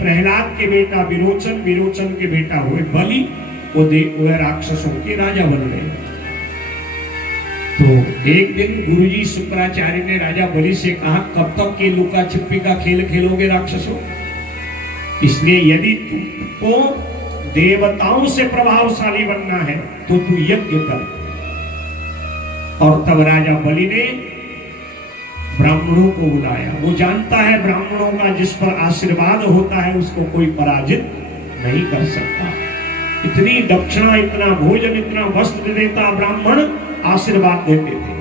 प्रहलाद के बेटा विरोचन, विरोचन के बेटा हुए बलि, वो राक्षसों के राजा बन गए। तो एक दिन गुरुजी शुक्राचार्य ने राजा बलि से कहा, कब तक ये लुका छिपी का खेल खेलोगे राक्षसों? इसलिए यदि तुमको देवताओं से प्रभावशाली बनना है तो तू यज्ञ कर। और तब राजा बलि ने ब्राह्मणों को बुलाया। वो जानता है ब्राह्मणों का जिस पर आशीर्वाद होता है उसको कोई पराजित नहीं कर सकता। इतनी दक्षिणा, इतना भोजन, इतना वस्त्र देता ब्राह्मण, आशीर्वाद देते थे।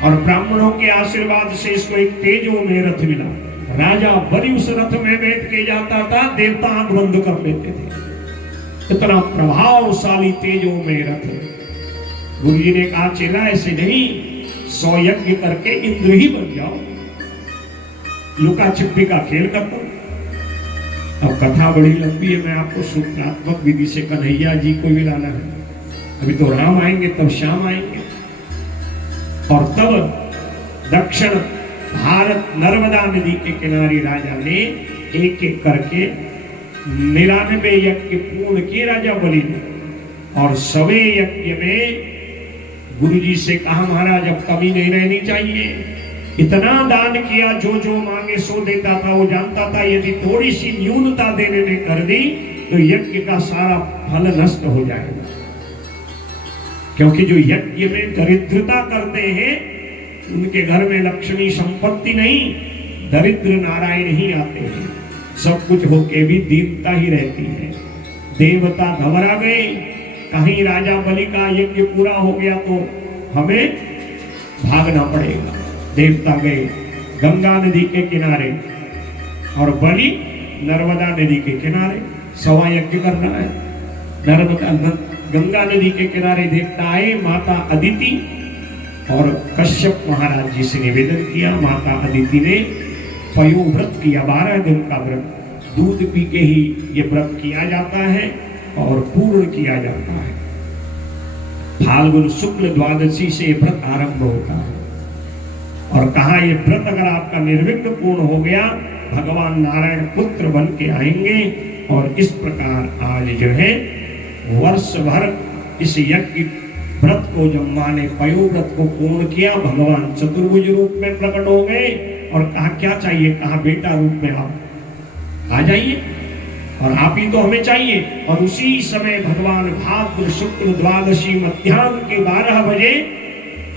और ब्राह्मणों के आशीर्वाद से इसको एक तेजो में रथ मिला। राजा बलि उस रथ में बैठ के जाता था, देवता आंख बंद कर लेते थे। इतना प्रभावशाली तेजो में रथ। गुरु जी ने कहा, चेला ऐसे नहीं, 100 यज्ञ करके इंद्र ही बन जाओ, लुका छिपी का खेल करता हूं। अब कथा बड़ी लंबी है, मैं आपको सूत्रात्मक विधि से कन्हैया जी को भी लाना है। अभी तो राम आएंगे, तब श्याम आएंगे। और तब दक्षिण भारत नर्मदा नदी के किनारे राजा ने एक एक करके 99 यज्ञ पूर्ण किए राजा बलि ने। और 100वें यज्ञ में गुरुजी से कहा, महाराज अब कमी नहीं रहनी चाहिए। इतना दान किया, जो जो मांगे सो देता था। वो जानता था यदि थोड़ी सी न्यूनता देने ने कर दी तो यज्ञ का सारा फल नष्ट हो जाएगा। क्योंकि जो यज्ञ में दरिद्रता करते हैं उनके घर में लक्ष्मी संपत्ति नहीं, दरिद्र नारायण ही आते हैं। सब कुछ होके भी दीनता ही रहती है। देवता घबरा गए, कहीं राजा बलि का यज्ञ पूरा हो गया तो हमें भागना पड़ेगा। देवता गए गंगा नदी के किनारे और बलि नर्मदा नदी के किनारे 100 यज्ञ कर रहा है। नर्मदा गंगा नदी के किनारे देखता है माता अदिति और कश्यप महाराज जी से निवेदन किया। माता अदिति ने पयो व्रत किया, 12 दिन का व्रत। दूध पी के ही ये व्रत किया जाता है और पूर्ण किया जाता है। फाल्गुन शुक्ल द्वादशी से व्रत आरंभ होता है। और कहा ये व्रत अगर आपका निर्विघ्न पूर्ण हो गया, भगवान नारायण पुत्र बन के आएंगे। और इस प्रकार आज जो है वर्ष भर इस यज्ञ व्रत को जब मां ने पयो व्रत को पूर्ण किया, भगवान चतुर्भुज रूप में प्रकट हो गए। और कहा क्या चाहिए? कहा बेटा रूप में आप आ जाइए और आप ही तो हमें चाहिए। और उसी समय भगवान भाद्र शुक्ल द्वादशी मध्याह्न के 12 बजे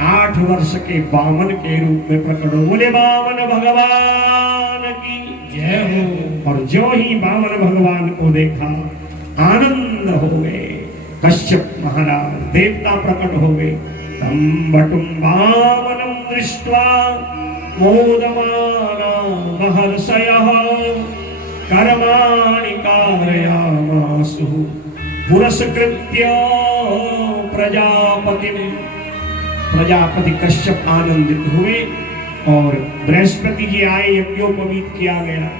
8 वर्ष के बामन के रूप में प्रकट हो। बोले बामन भगवान की जय हो। और जो ही बामन भगवान को देखा आनंद हो गए। कश्यप महाराज देवता प्रकट हो गए। तम बटुम बामनम दृष्ट्वा मोदमाना महर्षयः कर्माणि कारयामासु पुरस्कृत्य प्रजापतिं। प्रजापति कश्यप आनंदित हुए और बृहस्पति जी आए, यज्ञोपवीत किया गया।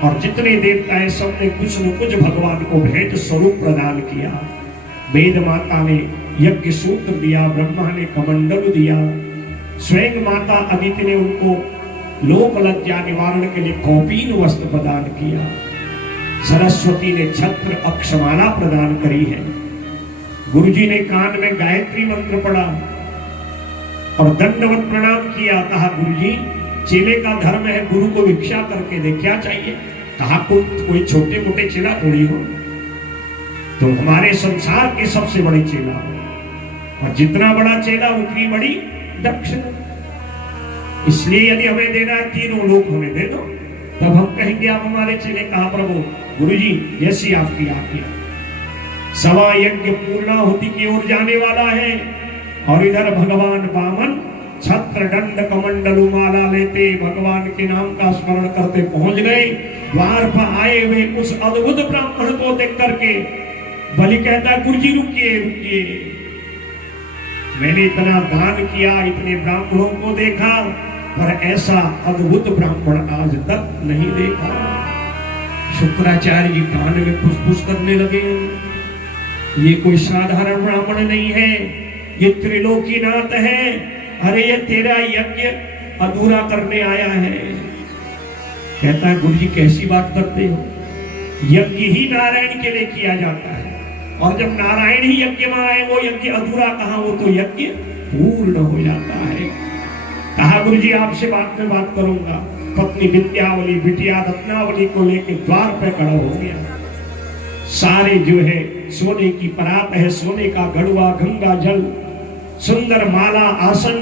और जितने देवता हैं सबने कुछ न कुछ भगवान को भेंट स्वरूप प्रदान किया। वेद माता ने यज्ञ सूत्र दिया, ब्रह्मा ने कमंडल दिया, स्वयं माता अदिति ने उनको लोक लज्जा निवारण के लिए कौपीन वस्त्र प्रदान किया। सरस्वती ने छत्र अक्षमाला प्रदान करी है। गुरुजी ने कान में गायत्री मंत्र पढ़ा और दंडवत प्रणाम किया। कहा गुरुजी चेले का धर्म है गुरु को भिक्षा करके दे, क्या चाहिए? कहा कोई छोटे मोटे चेला थोड़ी हो, तो हमारे संसार के सबसे बड़े चेला हो। और जितना बड़ा चेला उतनी बड़ी दक्षिणा। इसलिए यदि हमें देना है 3 लोक हमें दे दो, तब हम कहेंगे आप हमारे चेले। कहा प्रभु गुरुजी जैसी आपकी आज्ञा। 100वां यज्ञ पूर्णाहुति की ओर जाने वाला है। और इधर भगवान वामन छत्र दंड कमंडलु माला लेते भगवान के नाम का स्मरण करते पहुंच गए। द्वार पर आए हुए उस अद्भुत ब्राह्मण को देख करके बलि कहता है गुरुजी रुकिए रुकिए, मैंने इतना दान किया, इतने ब्राह्मणों को देखा, पर ऐसा अद्भुत ब्राह्मण आज तक नहीं देखा। शुक्राचार्य जी कान में फुसफुस करने लगे, ये कोई साधारण ब्राह्मण नहीं है, ये त्रिलोकीनाथ है। अरे ये तेरा यज्ञ अधूरा करने आया है। कहता है गुरु जी कैसी बात करते हो, यज्ञ ही नारायण के लिए किया जाता है, और जब नारायण ही यज्ञ में आए वो यज्ञ अधूरा कहाँ, वो तो यज्ञ पूर्ण हो जाता है। कहा गुरु जी आपसे बाद में बात करूंगा। पत्नी विद्यावली बिटिया रत्नावली को लेकर द्वार पे खड़ा हो गया। सारे जो है सोने की परात है, सोने का गड़ुआ, गंगा जल, सुंदर माला, आसन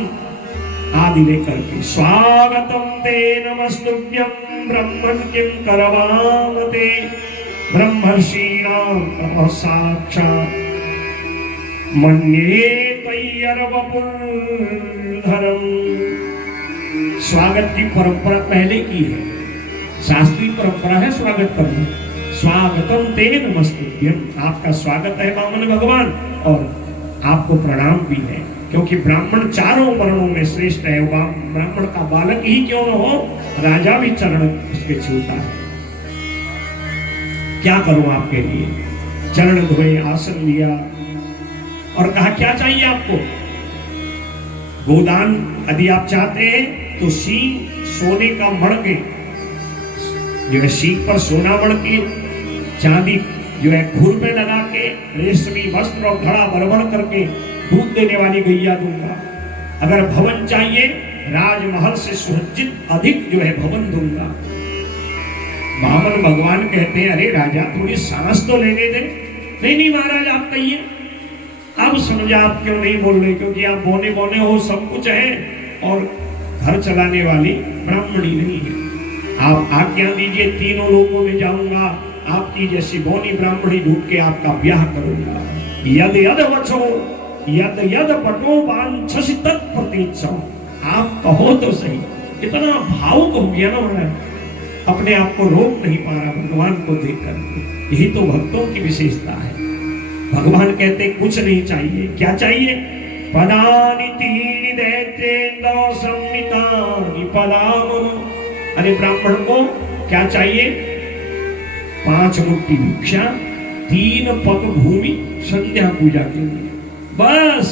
आदि लेकर के स्वागतम ते नमस्तुभ्यं ब्रह्मन् किं करवामते ब्रह्मर्षीणां तपः साक्षात् मन्ये त्वय्यर्वपुर्धरम्। स्वागत की परंपरा पहले की है, शास्त्रीय परंपरा है स्वागत करना। स्वागतम ते नमस्तुभ्यं, आपका स्वागत है वामन भगवान, और आपको प्रणाम भी है, क्योंकि ब्राह्मण चारों वर्णों में श्रेष्ठ है। ब्राह्मण का बालक ही क्यों न हो, राजा भी चरण उसके छूता है। क्या करूं आपके लिए, चरण धोए, आसन लिया और कहा क्या चाहिए आपको। गोदान यदि आप चाहते हैं तो सींग सोने का मड़के जो है, सींग पर सोना मड़के, चांदी जो है खुर में लगा के, रेशमी वस्त्र और घड़ा बरबड़ करके दूध देने वाली गैया दूंगा। अगर भवन चाहिए, राजमहल से सुसज्जित अधिक जो है भवन दूंगा। वामन भगवान कहते हैं अरे राजा थोड़ी सांस तो लेने दे। नहीं नहीं महाराज आप कहिए। अब समझा आप क्यों नहीं बोल रहे, क्योंकि आप बोने बोने हो, सब कुछ है और घर चलाने वाली ब्राह्मणी नहीं है। आप आज्ञा दीजिए, तीनों लोगों में जाऊंगा, आपकी जैसी बोनी ब्राह्मणी ढूंढ के आपका ब्याह करूंगा। यद यद वचो यद यद पटो वांछसि तत्प्रतीक्षौ। आप कहो तो सही। इतना भावुक हो गया ना महाराज, अपने आप को रोक नहीं पा रहा भगवान को देखकर। यही तो भक्तों की विशेषता है। भगवान कहते कुछ नहीं चाहिए। क्या चाहिए? पदानि तीनि दैत्येन्द्र संहितानि पदाम। अरे ब्राह्मण को क्या चाहिए? 5 मुट्ठी भिक्षा, 3 पग भूमि संध्या पूजा के लिए, बस।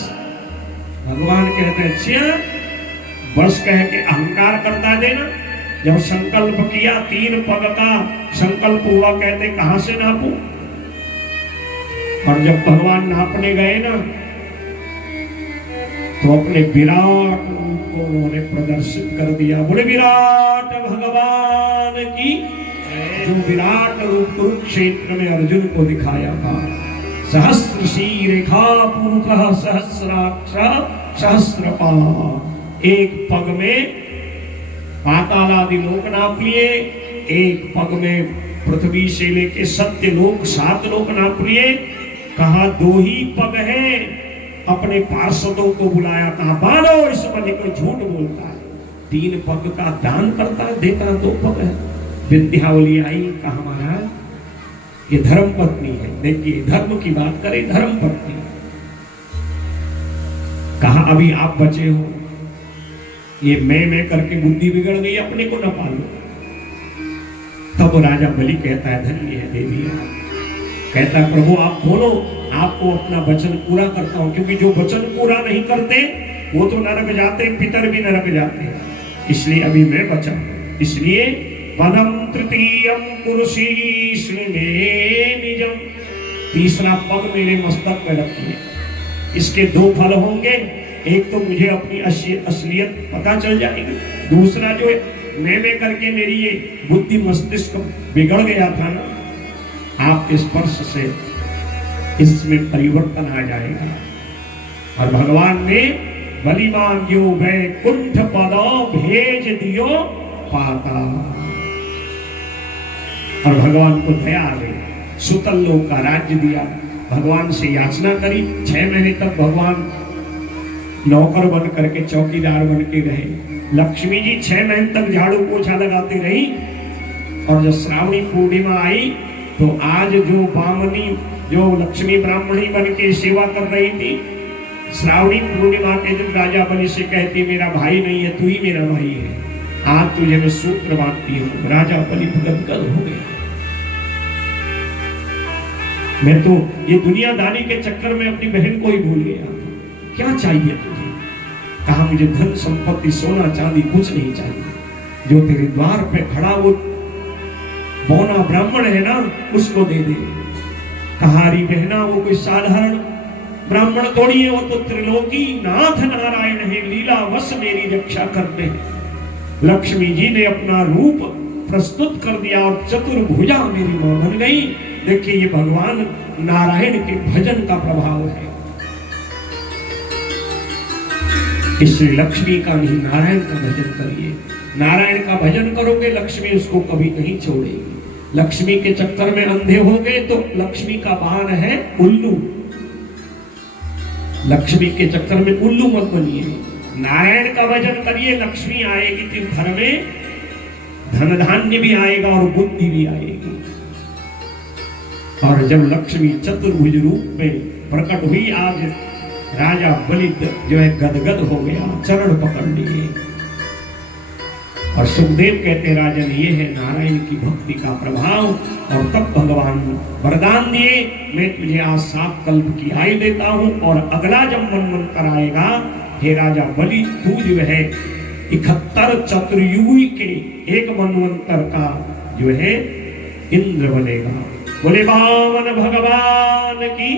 भगवान कहते अच्छा, बस कह के अहंकार करता देना। जब संकल्प किया 3 पग का संकल्प हुआ, कहते कहां से नापू। और जब भगवान नापने गए ना, तो अपने विराट रूप को उन्होंने प्रदर्शित कर दिया। बोले विराट भगवान की, जो विराट रूप कुरुक्षेत्र में अर्जुन को दिखाया था। सहस्र शीरेखा पुरुषः सहस्राक्ष सहस्रपाद। एक पग में पाताल आदि लोक नाप लिए, एक पग में पृथ्वी से लेके सत्य लोक 7 लोक नाप लिए। कहा 2 ही पग है। अपने पार्षदों को बुलाया, कहा बालो इस बलि को, झूठ बोलता है, 3 पग का दान करता है, देता 2 पग है। विद्यावली आई, कहा महाराज ये धर्म पत्नी है। देखिए धर्म की बात करें, धर्म पत्नी। कहा अभी आप बचे हो, ये मैं करके बुद्धि बिगड़ गई, अपने को न पालो। तब राजा बलि कहता है धन्य है देवी आप। कहता है प्रभु आप बोलो, आपको अपना वचन पूरा करता हूं। क्योंकि जो वचन पूरा नहीं करते वो तो नरक जाते, पितर भी नरक जाते हैं। इसलिए अभी मैं बचा। इसलिए पदम तृतीयम कुरुषी निजम, तीसरा पग मेरे मस्तक में रखिए। इसके 2 फल होंगे। एक तो मुझे अपनी असलियत पता चल जाएगी, दूसरा जो है मैं करके मेरी ये बुद्धि मस्तिष्क बिगड़ गया था ना, आपके स्पर्श से इसमें परिवर्तन आ जाएगा। और भगवान ने बलि मांग्यो वैकुंठ पदो भेज दियो पाता। और भगवान को दया आ गई, सुतल लोक का राज्य दिया। भगवान से याचना करी। 6 महीने तक भगवान नौकर बन करके, चौकीदार बन के रहे। लक्ष्मी जी 6 महीने तक झाड़ू पोछा लगाती रही। और जब श्रावणी पूर्णिमा आई तो आज जो बामनी, जो लक्ष्मी ब्राह्मणी बन के सेवा कर रही थी, श्रावणी पूर्णिमा के दिन राजा बलि से कहती मेरा भाई नहीं है, तू ही मेरा भाई है, आज तुझे मैं सूत्र बांधती हूँ। राजा बलि गदगद हो गया। मैं तो ये दुनियादारी के चक्कर में अपनी बहन को ही भूल गया। क्या चाहिए तुझे? कहा मुझे धन संपत्ति सोना चांदी कुछ नहीं चाहिए। जो तेरे द्वार पे खड़ा वो बौना ब्राह्मण है ना, उसको दे दे। कहारी बहना वो कोई साधारण ब्राह्मण थोड़ी है, वो तो त्रिलोकी नाथ नारायण है, लीला वश मेरी रक्षा करते हैं। लक्ष्मी जी ने अपना रूप प्रस्तुत कर दिया और चतुर्भुजा मेरी मां बन गई। देखिए ये भगवान नारायण के भजन का प्रभाव है। इसलिए लक्ष्मी का नहीं, नारायण का भजन करिए। नारायण का भजन करोगे, लक्ष्मी उसको कभी नहीं छोड़ेगी। लक्ष्मी के चक्कर में अंधे हो गए तो लक्ष्मी का बाण है उल्लू। लक्ष्मी के चक्कर में उल्लू मत बनिए, नारायण का भजन करिए। लक्ष्मी आएगी तो घर में धन धान्य भी आएगा और बुद्धि भी आएगी। और जब लक्ष्मी चतुर्भुज रूप में प्रकट हुई, आज राजा बलि जो है गदगद हो गया, चरण पकड़ लिए। और सुखदेव कहते राजन ये है नारायण की भक्ति का प्रभाव। और तब भगवान वरदान दिए, मैं तुझे आज 7 कल्प की आयु देता हूं, और अगला जब मनवंतर आएगा, हे राजा बलि, तू जो है 71 चतुर्युगी के एक मनवंतर का जो है इंद्र बनेगा। बोले बामन भगवान की